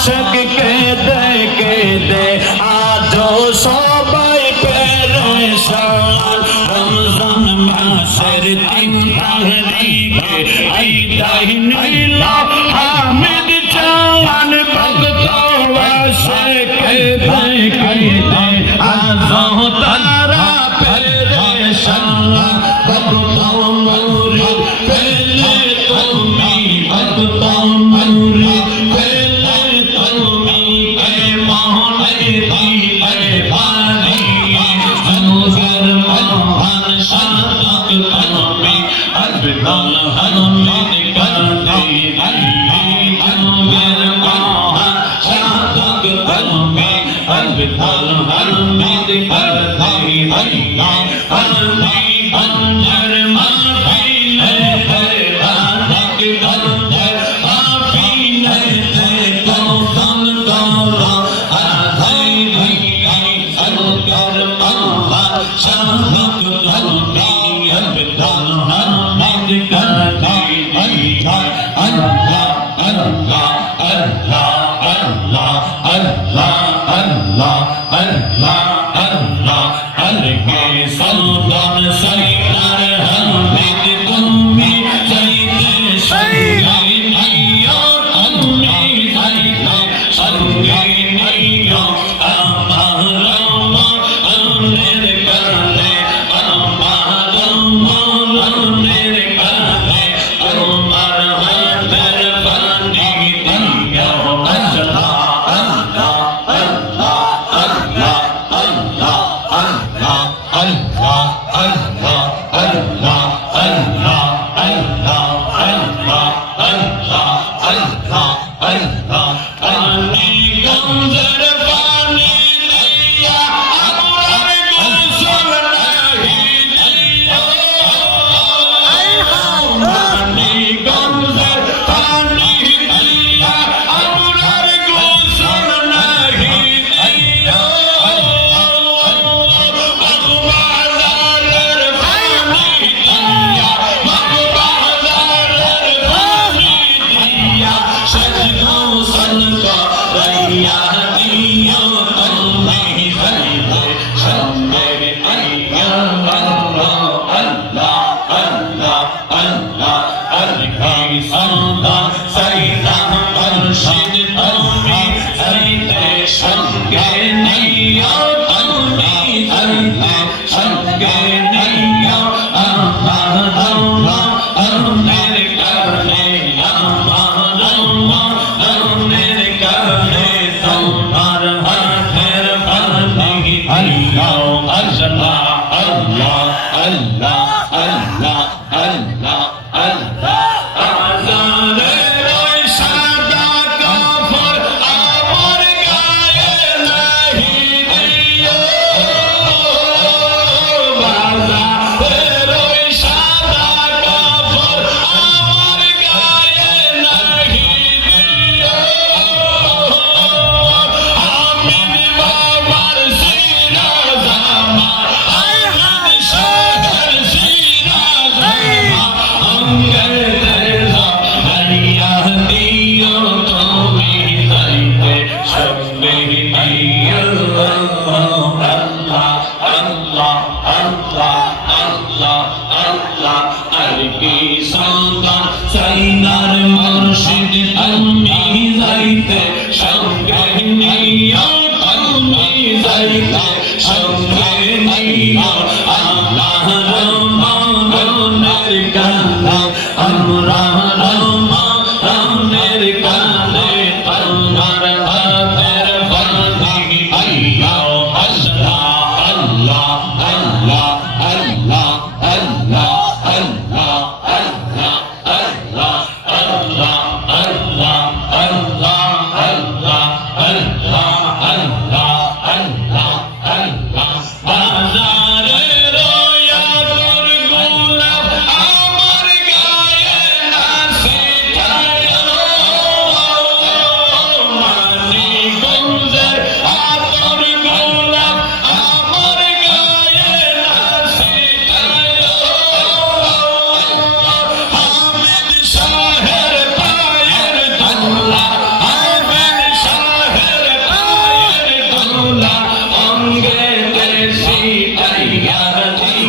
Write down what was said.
আশক কেঁদে কেঁদে আজো সবাই পেরেশান রমজান মাসের তিন তাহরিকে আই দাহিন হামিদ চাওয়ান ভক্ত আশক हरि हरि हरि हरि राम রেখে সন্তান সঙ্গে নাইয়া সাদা আর কি সাদা সাইনার মুর্শিদ আমি যাইতে সঙ্গে নিয়া আমরা